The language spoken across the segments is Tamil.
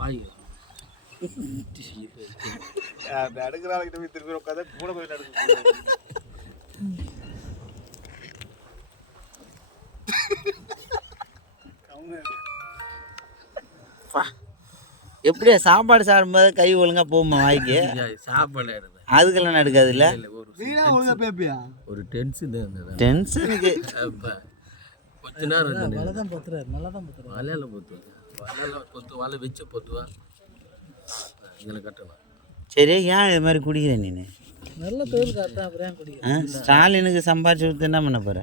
வாய். அடுக்கிற ஆளுகிட்ட போய் திரும்பி உட்காந்து கூட போய் நடக்க எப்படியா சாப்பாடு சாப்பிடும்போது கை ஒழுங்கா போகுமா வாய்க்கு? சாப்பாடு எடுப்பேன் அதுக்கெல்லாம் நடக்காது இல்ல? ஒரு நீனா ஒழுங்கா பேப்பியா? ஒரு டென்ஷன் டென்ஷனுக்கு அப்போ கொஞ்ச நேரம் நல்லா தான் பத்துறாரு நல்லா தான் பத்துறாரு. வலையில பொத்துவேன் பொத்து வச்சு கட்டணும் சரி ஏன் இது மாதிரி குடிக்கிற நீனு நல்ல தொழில் காட்டா அப்புறம் குடிக்கிறேன்? ஸ்டாலினுக்கு சம்பாதிச்சு கொடுத்து என்ன பண்ண போற?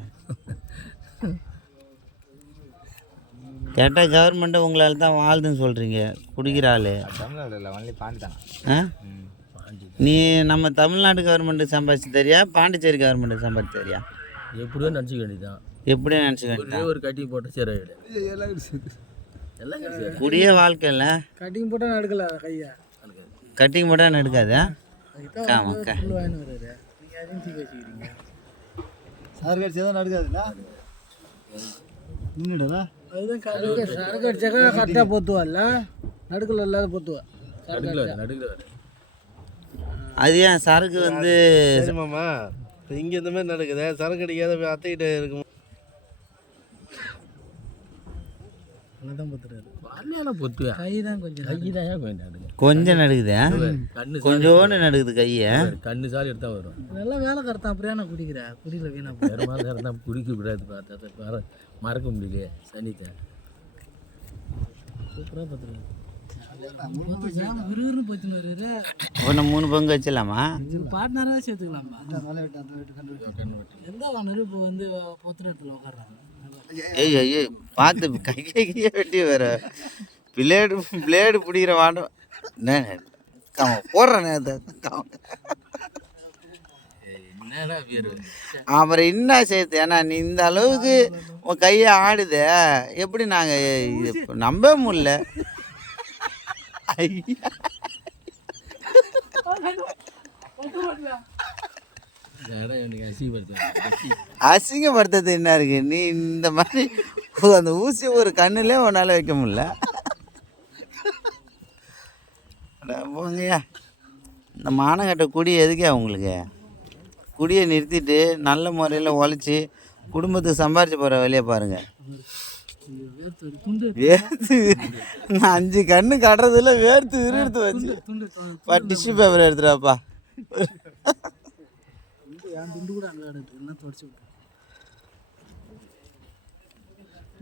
கேட்டால் கவர்மெண்ட்டு உங்களால் தான் வாழுதுன்னு சொல்கிறீங்க குடிக்கிற ஆள். தமிழ்நாடு இல்லை ஒன்லி பாண்டி தான். ஆ? நீ நம்ம தமிழ்நாடு கவர்மெண்ட்டு சம்பாதிச்சு தெரியா பாண்டிச்சேரி கவர்மெண்ட்டு சம்பாதிச்சு தெரியா? எப்படியோ நினச்சிக்க வேண்டியதான் எப்படியும் நினச்சிக்க ஒரே ஒரு கட்டி போட்ட சரி ஆகிடு எல்லாம் சரி குடியே வாழ்க்கை இல்லை. கட்டிங் போட்டால் நடுக்கல கையை. கட்டிங் போட்டால் எடுக்காதா காம க ஃபுல் வாங்கின்னு வர்றாரு. நீங்கள் அதையும் தூக்கி வச்சுக்கிறீங்க சார் கட்சி தான் நடக்காதுல்ல நின்றுடா அதுதான் சரக்கு சரக்கு அடிச்சாக்கா கரெக்டாக பொத்துவாள்ல நடுக்கல இல்லாத பொத்துவா? அது ஏன் சரக்கு வந்து மாமா. இங்க இந்த மாதிரி நடக்குது? சரக்கு அடிக்காத அத்தைகிட்ட இருக்கும்? நல்லா தான் பொத்துறாரு கை தான் கொஞ்சம் கை தான் கொஞ்சம் கொஞ்சம் நடுக்குதா கண்ணு கொஞ்சோண்டு நடுக்குது கையை. கண்ணு சாலி எடுத்தா வரும். நல்லா வேலை கரெக்டாக அப்புறம் நான் குடிக்கிறேன். குடிக்கல வீணா மாதிரி இருந்தால் குடிக்க கூடாது பார்த்தா. மறக்க முடியலையே. சனித்தை சூப்பராக வருது ஒன்று மூணு பங்கு வச்சிடலாமா? பார்ட்னராக சேர்த்துக்கலாமா எந்த வானரு இப்போ வந்து பொத்துற இடத்துல உட்காடுறாங்க ஏய் ஐயோ பார்த்து கை கையே வெட்டி வர. பிளேடு பிளேடு பிடிக்கிற வாட்டம் காம போடுற நேரத்தை என்னடா வீரு அப்புறம் என்ன சேர்த்து? ஏன்னா நீ இந்த அளவுக்கு உன் கையை ஆடுதே. எப்படி நாங்கள் நம்ப முடியல. அசிங்கப்படுத்துறது என்ன இருக்கு? நீ இந்த மாதிரி அந்த ஊசி ஒரு கண்ணுல உன்னால் வைக்க முடியல. போங்கய்யா. இந்த மானங்கட்ட குடி எதுக்கே உங்களுக்கு? குடியை நிறுத்திட்டு நல்ல முறையில் உழைச்சி குடும்பத்துக்கு சம்பாரிச்சு போகிற வழியை பாருங்கள் வேர்த்து நான் அஞ்சு கண்ணு கட்டுறதுல வேர்த்து விறுவிறுத்து வச்சு. பா டிஷ்யூ பேப்பர் எடுத்துடாப்பா. என் துண்டு கூட அங்கே எடுத்து என்ன தொடச்சி விட்டு?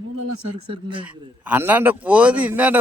நூலெல்லாம் சருக்கு சருக்கு தான் இருக்கிறாரு. அண்ணாண்ட போது இன்னாண்ட